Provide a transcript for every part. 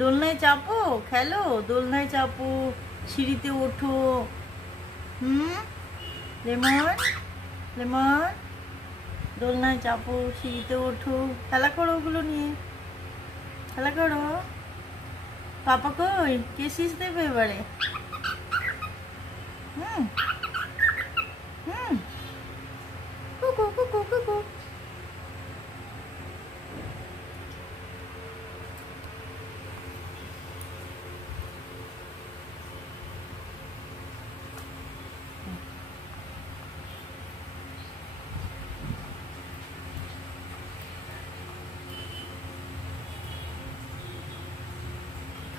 দোলনায় চাপো, খেলো, দোলনায় চাপো, সিঁড়িতে ওঠো। লেমন, লেমন, দোলনায় চাপো, সিঁড়িতে ওঠো, খেলা করো, ওগুলো নিয়ে খেলা করো। পাপা কই? কেসিস দেবে এবারে? হুম হুম কুকু কুকু কুকু।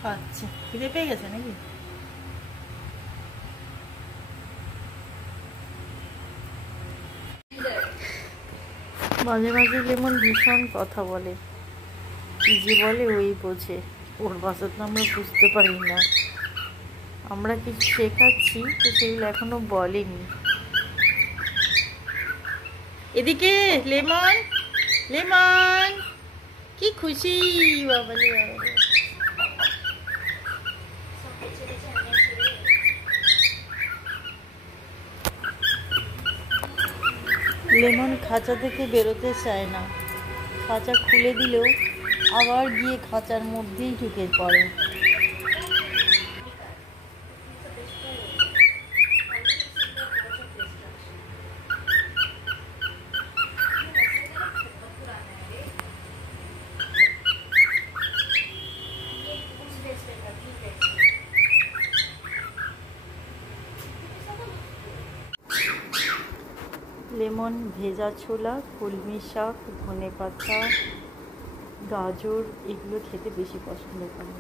খাচ্ছে, খিদে পেয়ে গেছে নাকি? মাঝে মাঝে যেমন ভীষণ কথা বলে, কি যে বলে ওই বোঝে, ওর ভাষা তো আমরা বুঝতে পারি না। আমরা কিছু শেখাচ্ছি তো সেগুলো এখনো বলেনি। এদিকে লেমন, লেমন, কি খুশি, বাবালে বাবালে। লেমন খাঁচা থেকে বেরোতে চায় না, খাঁচা খুলে দিলেও আবার গিয়ে খাঁচার মধ্যেই ঢুকে পড়ে। লেমন ভেজা ছোলা, কলমি শাক, ধনেপাতা, গাজর এগুলো খেতে বেশি পছন্দ করে।